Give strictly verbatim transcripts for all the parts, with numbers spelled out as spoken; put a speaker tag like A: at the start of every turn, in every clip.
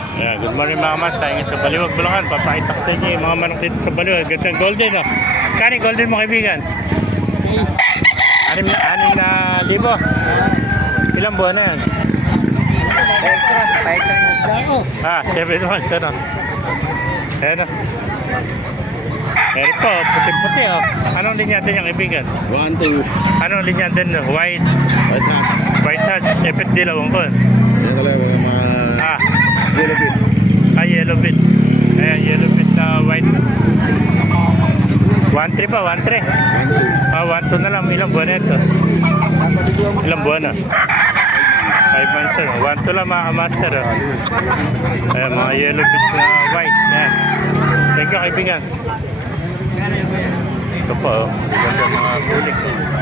A: Yeah, good morning mga mas. Tayo ngayon sa Baliwag, Bulacan. Papakita ko sa inyo yung mga manok dito sa Baliwag. Gandang golden, oh. Kani golden mo, kaibigan? Anim na, anim na libo. Ilang buwan na yan?
B: Extra, kahit saan yung dako.
A: Ah, seven months, ano? Ayan, oh. Meron po, puti-puti, oh. Anong linya din yung kaibigan?
C: One, two.
A: Anong linya din? White,
C: White hats.
A: white touch, epit dilawang ko.
C: Yan talaga mga mga
A: Ah,
C: yellow bit.
A: ah, yellow bit. Ayan, yellow bit na white. one three pa, one three.
C: One, two.
A: Ah, one two na lang. Ilang buwan na ito? Ilang buwan na? five months na. one two lang mga master. Oh. Ayan, mga yellow bits na white. Ayan. Thank you, kaibigan. Ito po, oh. Ganda mga bulik.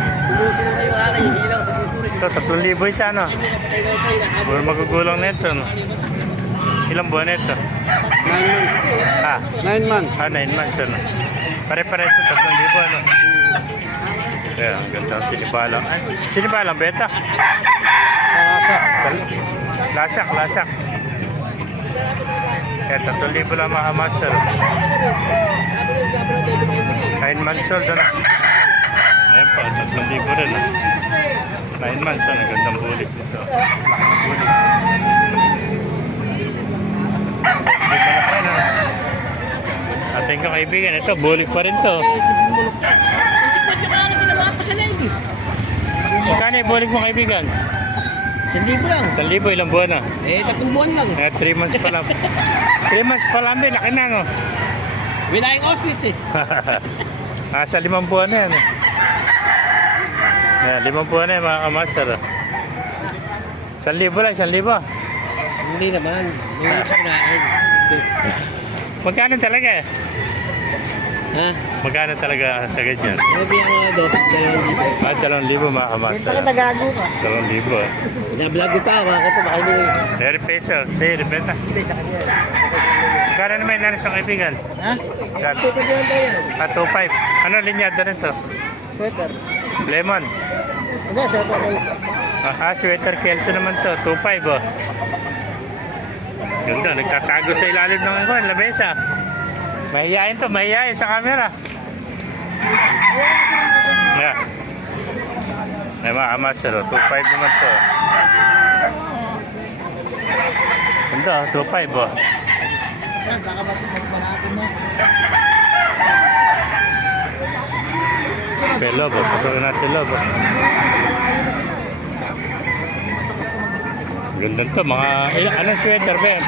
A: Ito, tatlong libo isa, no? Puro magugulang na ito, no? Ilang buwan na ito?
B: Nine months.
A: Ah,
B: Nine months.
A: ah, nine months, ano? Pare-pares ito, tatlong libo, ano? Ayan, ang ganda ang sinibalang. Ay, sinibalang, beta?
B: Lasak.
A: Lasak, lasak. Kaya tatlong libo lang mga master. Nine months old, ano? Ayan pa, tatlong libo rin, no? Nine months, ano? Gandang bulik dito. Laki ng bulik. Dito na kayo, no? Ating ka kaibigan, ito, bulik pa rin to. Magkano yung bulik mo kaibigan?
B: Isang libo lang.
A: Isang libo, ilang buwan na?
B: Eh, tatlong buwan lang.
A: Eh, three months pa lang. three months pa lang, may laki na, no?
B: Wilayang Auschwitz eh.
A: Nasa limang buwan na yan. Eh. Yan, limang buwan na yan, mga kamaster. Oh. Isang libo lang, isang libo.
B: Hindi naman. Hindi ko kunain.
A: Magkano talaga eh?
B: Ha?
A: Magkano talaga sa ganyan?
B: Maybe ang mga dos, dalawang dito.
A: Ah, dalawang libo, mga kamaster.
B: tagago ka.
A: Dalawang libo, eh.
B: Nablog ko pa, mga kato, baka hindi.
A: thirty pesos. Hindi, benta.
B: Hindi, sa kanya.
A: Magkano naman yung nanis ng kaibigan?
B: Ha?
A: Magkano?
B: Ito ko lang tayo.
A: Ah, two five. Ano linyada nito?
B: Sweater.
A: Lemon.
B: Hindi, sweater ko isa.
A: Ah, sweater Kelso naman to. two five, oh. Ganda, nagtatago sa ilalim ng ano, lamesa. Mahihayin to, mahihayin sa camera. Yeah. May mga amaster, oh. two five naman to. Ganda, oh. two five, oh.
B: Baka magpapanatin mo.
A: Okay, lobo. Pasukin natin lobo. Ganda to, mga... Ilang, anong sweater ba yan?